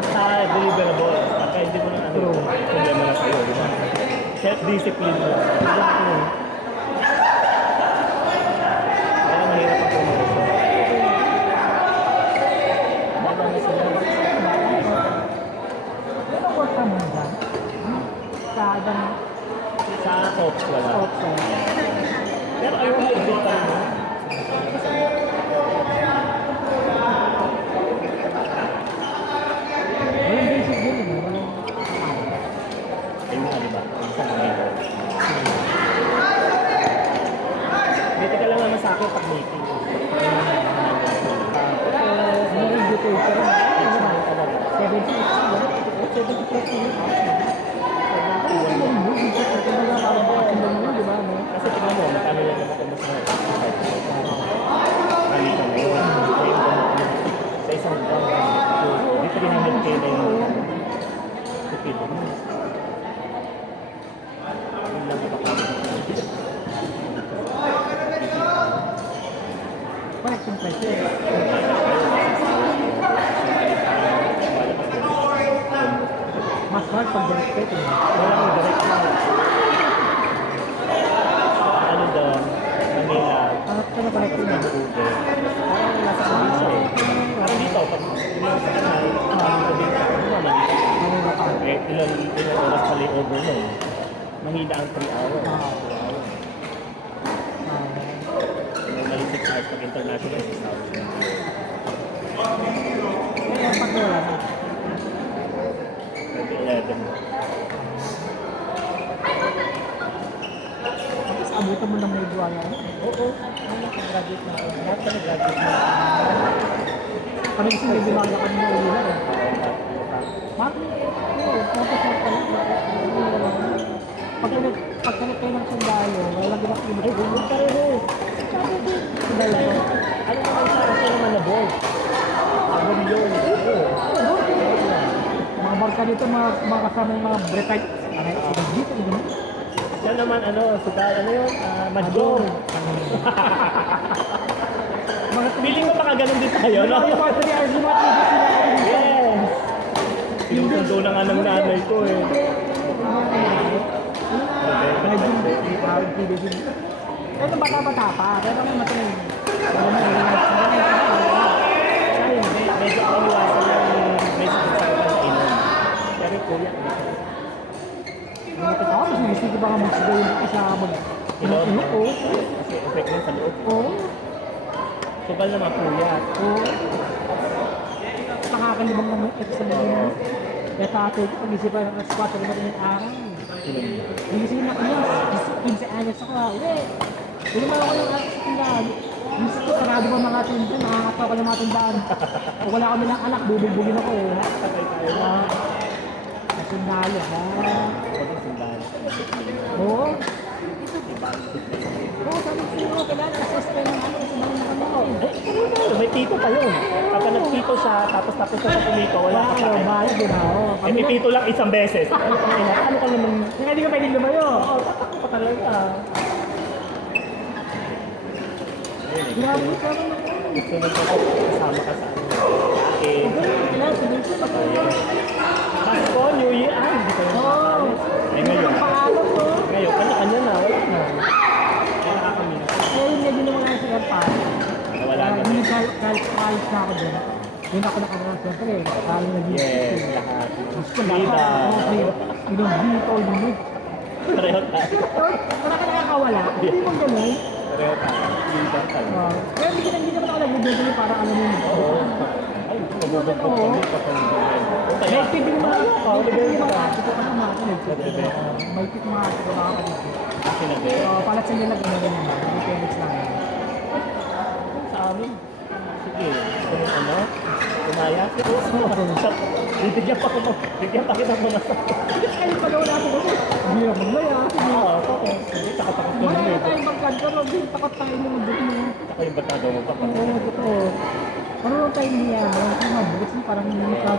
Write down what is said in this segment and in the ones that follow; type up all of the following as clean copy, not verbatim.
Basta deliverable. Pagka hindi mo na ano, problema na sa'yo, di ba? Self-discipline mo. Kaya mahirap ang promotion. Baba na sila. Ano work ka mo dyan? Sa ibang Sa Ops wala. option. Pero ayaw mo i-build pa rin mo. Walang basic din eh. Walang Ayun nga, di ba? Sa dito. Dito ka lang naman sa akin pag meeting. meron education. Ano ba? 70 plus Kasi tignan mo, magkano lang naman kung mas mali ka mo. Sa isang buwan, di 300k na yung tupido mo. Yun lang napakabit. Bakit yung pressure? Mas hard pag direct pay. Walang direct na. Ano doon, Manila, Ano ba ito na? Ude. Parang nasa probinsya eh. Parang dito, pag ilang sa kanal, probinsya, ano naman dito? Ilang oras pa layover mo. Mahina ang 3 hours. Normally 6 hours pag international 6 hours. Kaya pag wala na. 11. Tapos abutan mo ng medyo yan. Oo. Ano nakagraduate na ako? Lahat ka nag-graduate na. Kami kasi may binayakan mo ulit na eh. Mati, pag kayo ng sundalo, wala ginap yung Ay, bumog ka rin eh. sabi ko, sundalo. Ano naman sa kasi naman na board? Abang yun. Mga barka dito, mga kasama yung mga Bretite. Ano dito, gano'n? Siya naman ano, sugal, ano yun? Major. Mga Feeling ko baka ganun din tayo, no? yung mga 3 hours, yung mga 3 hours sila. Yes! Sinusundo na nga ng nanay ko eh. Pero bata-bata pa, pero may matuloy. Ay, medyo ako iwasan ng may sakit sa inom. Pero kuya, Ako, mas naisip ko baka magsigaw yung isa inom. Oo. Kasi effect na sa loob. Oo. Sugal naman kuya. Oo. Nakakalibang naman ito sa mga kaya tatay ko, pag-isipan ng alas 4 naman yung araw. Nagising na kanya, 15 anyos ako. Hindi naman ako yung alas sa tindahan. Gusto ko, sarado ba mga tindahan, nakakatawa ko ng mga tindahan. Kung wala kami ng anak, bubugbugin ako eh. Sundalo, ha? Oo. Oo, sabi ko sa'yo, kailangan assessment ng ano, sumali na kami. May tito pa yun. Pagka nagtito siya, tapos na sa tumito, wala ka sa akin. Mahal din ako. Eh, pipito lang isang beses. Ano ka naman? Hindi ka pwedeng lumayo. Oo, tatakbo pa talaga. Grabe ka naman. Gusto nyo ko kasama ka sa akin. Kailangan, sumiso pa tayo. Pasko, New Year, hindi ko yun. Oo. Eh ngayon, Paalam mo. ngayon, kanya-kanya na, wala na. Kaya nakakamiss. Eh, yun nga ginawa nga sa airpad. Nawala na. Hindi kahit na ako dun. Yun ako nakaroon. Siyempre, kaya naging Yes, lahat. gusto na ako. Inubito, lumit. Pareho tayo. Wala ka nakakawala. Hindi mo ganun. Pareho tayo. Leader tayo. Kaya hindi naman ako nag-video para alam mo. Oo. Ay, nabubugbog kami kapag May kaya, tip din mga Oo, may mga ate ko ano mga may tip mga ate ko mga kapatid. sinabi. So, palat sa nila gano'n naman. Hindi parents lang. Sa amin. Sige, kung ano, kumaya. Bibigyan pa ko, bigyan pa kita mga sa. Ay, pagawa natin ito. Hindi na maglaya. Oo, tapos, hindi takot-takot ko Wala nila. tayong magkanta. Hindi takot tayo ng mga mo. Saka yung barkada mo pa. Oo, totoo. Parang tayo niya mo. Yung mga bukas mo parang hindi ka.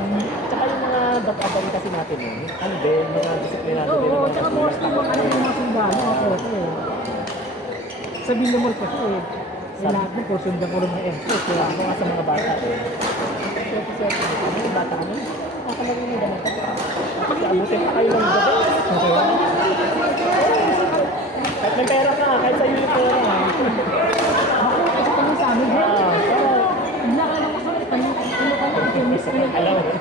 Tsaka yung mga batabang kasi natin yun. Ano din, mga disiplinado din. Oo, tsaka mostly mga ano yung mga sundalo. Ako, sabihin mo kasi sa lahat ng kurso sundan ko rin ng EFO. Kaya ako nga sa mga bata eh. Swerte-swerte. Ano yung bata kami? Ako ka marunong ganito. Kasi abutin pa kayo ng gabi. Kahit may pera ka, kahit sa'yo yung pera. Ako, kasi kami sa amin, Pero, nakala ko sa ano ka na, ikimis ko yun. alam mo.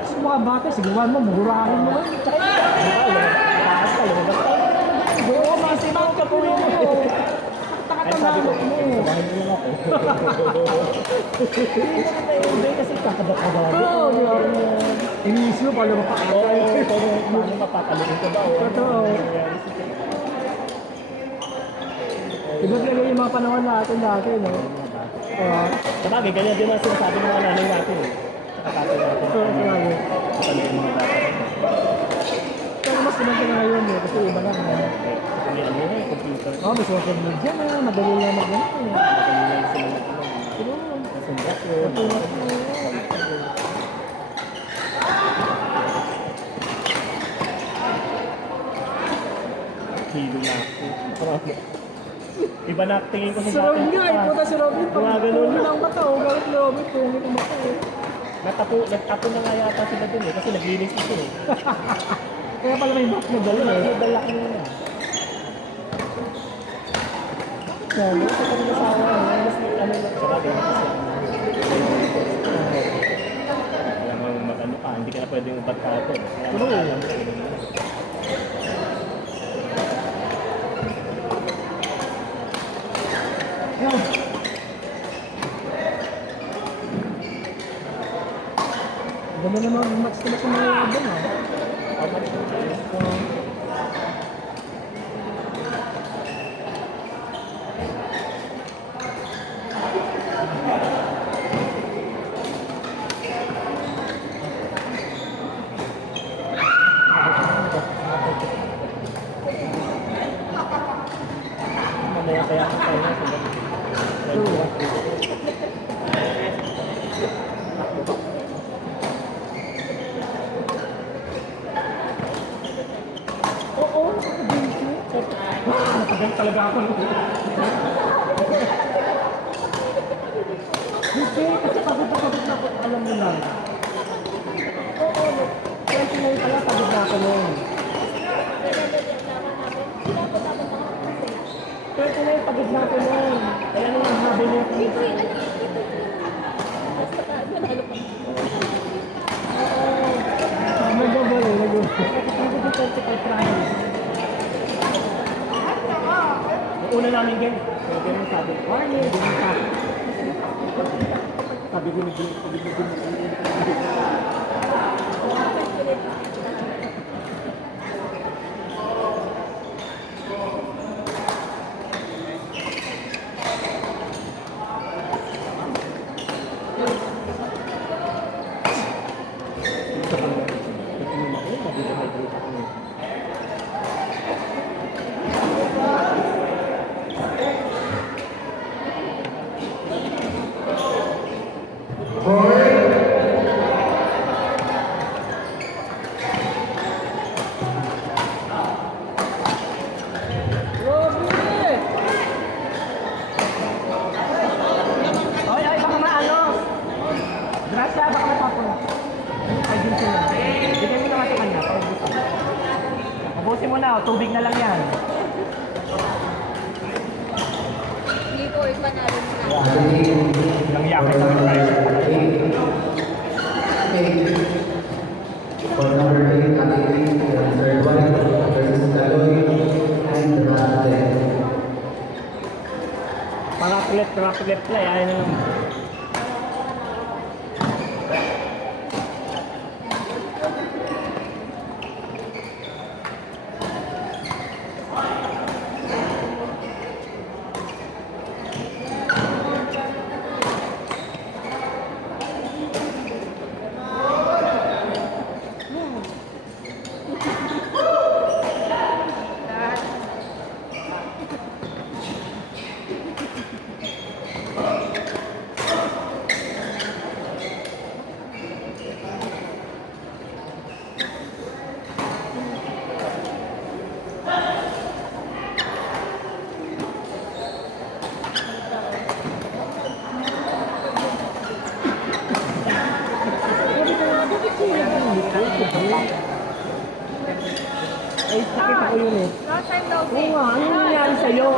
Sa mga bata, sigawan mo, mugurahin mo. Tsaka lumabas ka, lumabas ka. Oo, masimaw ka po yun. Ay, sabi ko, sabahin mo lang ako. Hindi kasi kakabak-kabak. Oo, di ba? Inisip mo, paano Oo, mapakakay? pero paano mapapalitin ko ba? Totoo. Iba talaga yung mga panahon natin dati, no? Oo. Sabagay, ganyan din ang sinasabi ng mga nanay natin. Saka tatay natin. Oo, sabagay. Kapali yung mga bata. Pero mas maganda ngayon, eh, kasi iba na. Hindi ano yun, computer. Oo, may social media na, madali lang mag-ganito. Madali lang sila na Pero, sundasyon. tulad mo. Hilo na ako. Iba na tingin ko sa Si Robin nga, iputa si Robin. Gumagano'n. Pag lang mata, o gawit ni Robin, tungin ang mata eh. Nagtapo na nga yata sila dun eh, kasi naglinis ito eh. Kaya pala may mat na dala eh. Dala ko na. Sabi, Sa kanila sa akin, mas ano lang. Sabagay, kasi alam mo mag-ano ka, hindi ka na pwedeng magtapo. Kaya True. alam ka. yan. Ganda naman ang match nila sa mga labang ah. Mamaya kaya ako tayo na sila. Oo, nakagal talaga ako. Hindi, kasi pagod na ako, alam mo lang. Oo, 29 pala, pagod na ako noon. 29, pagod na ako noon. Kaya nung nahabi niya ako. Nag-double eh, nag-double 25 price. Yung una namin game, kaya ganun sabi ko. Why you doing that? Sabi ko ni Oy, oy, baka maano. Grasya, baka matapon. Ay, din sila. Bigay mo naman sa kanya. Mabusin mo na, oh, tubig na lang yan. Hindi ko iba na rin na. Nangyakay kami tayo sa For number 8, Ate third one versus Kaloy and Rate. Parapilet play, ayaw na lang. Ay, nakita ko yun eh. Long time no Oo see. nga, ano nangyari sa'yo?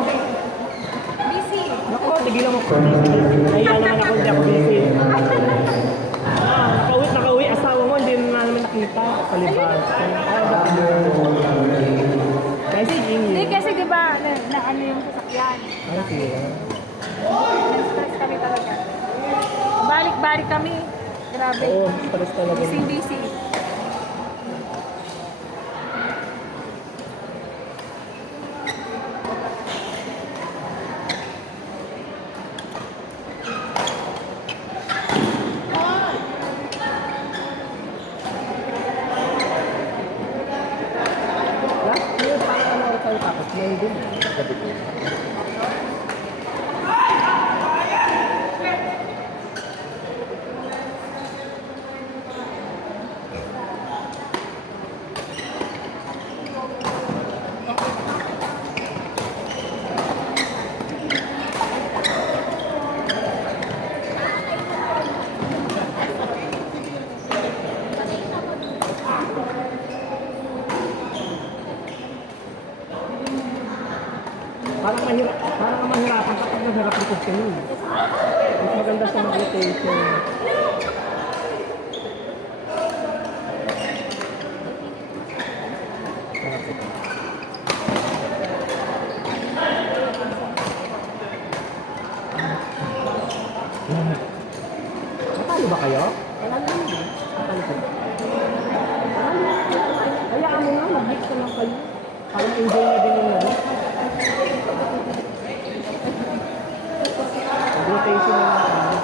Busy. Naku, tigilan mo ko. Nahiya naman ako, hindi ako busy. Nakauwi, asawa mo, hindi na naman nakita. Paliban. Messaging Hindi you. kasi di ba na ano yung sasakyan. Ay, sige. Na-stress kami talaga. Balik-balik kami. Grabe. Oo, stress talaga. Busy. Last year, parang ano ako sa'yo tapos ngayon din. Gabi ko. Parang mahirapan kapag nagharap likod kayo. Mas maganda sa mag-rotation. Natalo ba kayo? Wala naman. Natalo kayo. Kaya ano nga, mag-mix na lang kayo. Parang enjoy na din yung ano. Rotation na lang kami.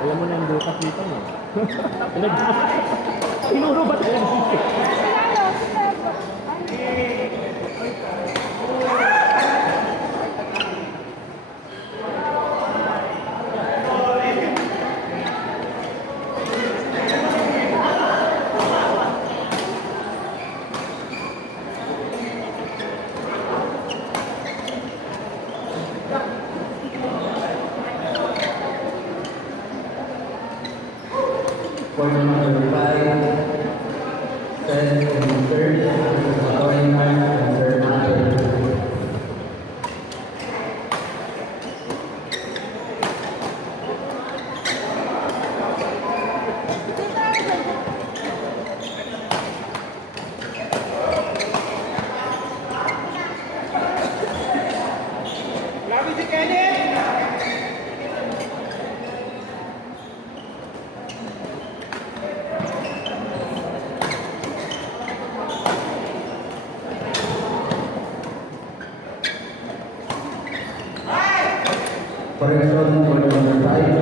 Alam mo na yung bukas dito mo. Tinuro ba tayo dito? Quarter number 5, second and third, going and third number. Correction, quarter number 5.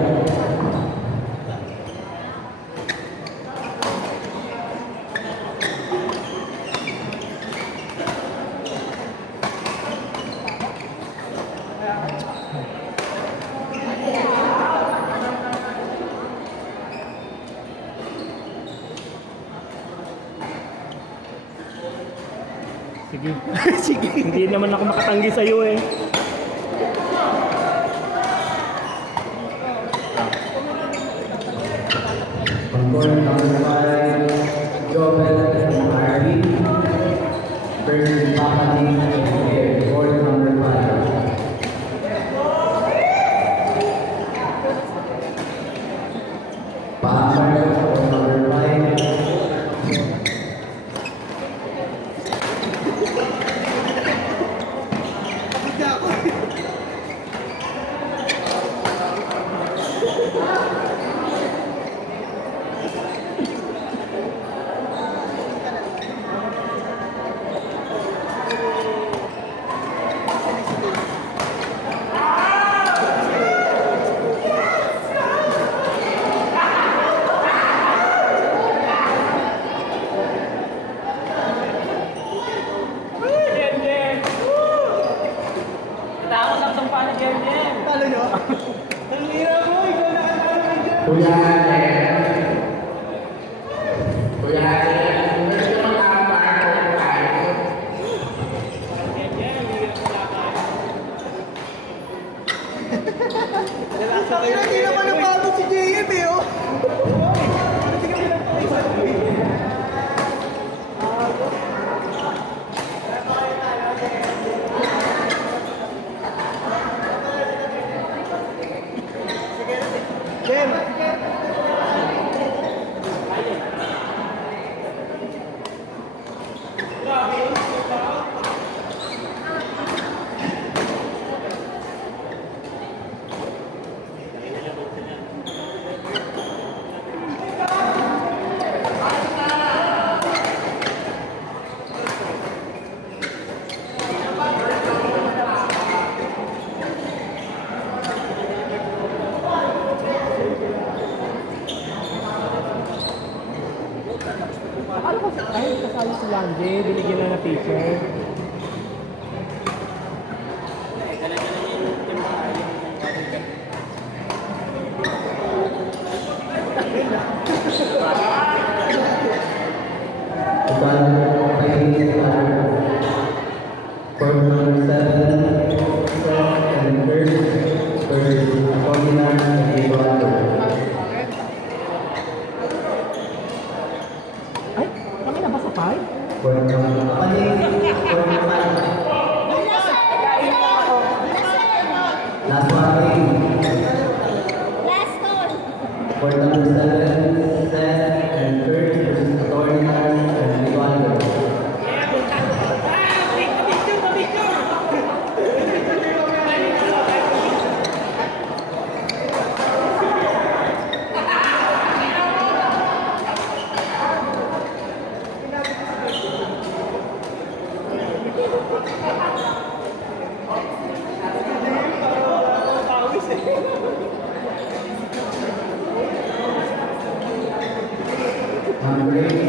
Sige. Sige. Hindi naman ako makatanggi sa'yo eh. On quarter number 5, Joel and Harvey versus Papani and quarter number 5. Papani, quarter number 5. Kuya Allen. Kuya Allen, pwede ka mag-ampar kung tayo. Hindi naman napagod si JM eh, oh. Jem. Akala ko ay kasali si Lanje, binigyan na ng t-shirt. For number 7, and versus Ferdinand and Eduardo. Ay, kami na ba sa 5? For number 5. Last one. For number 7, Seth and Kurt versus Ferdinand and Eduardo. Number 8,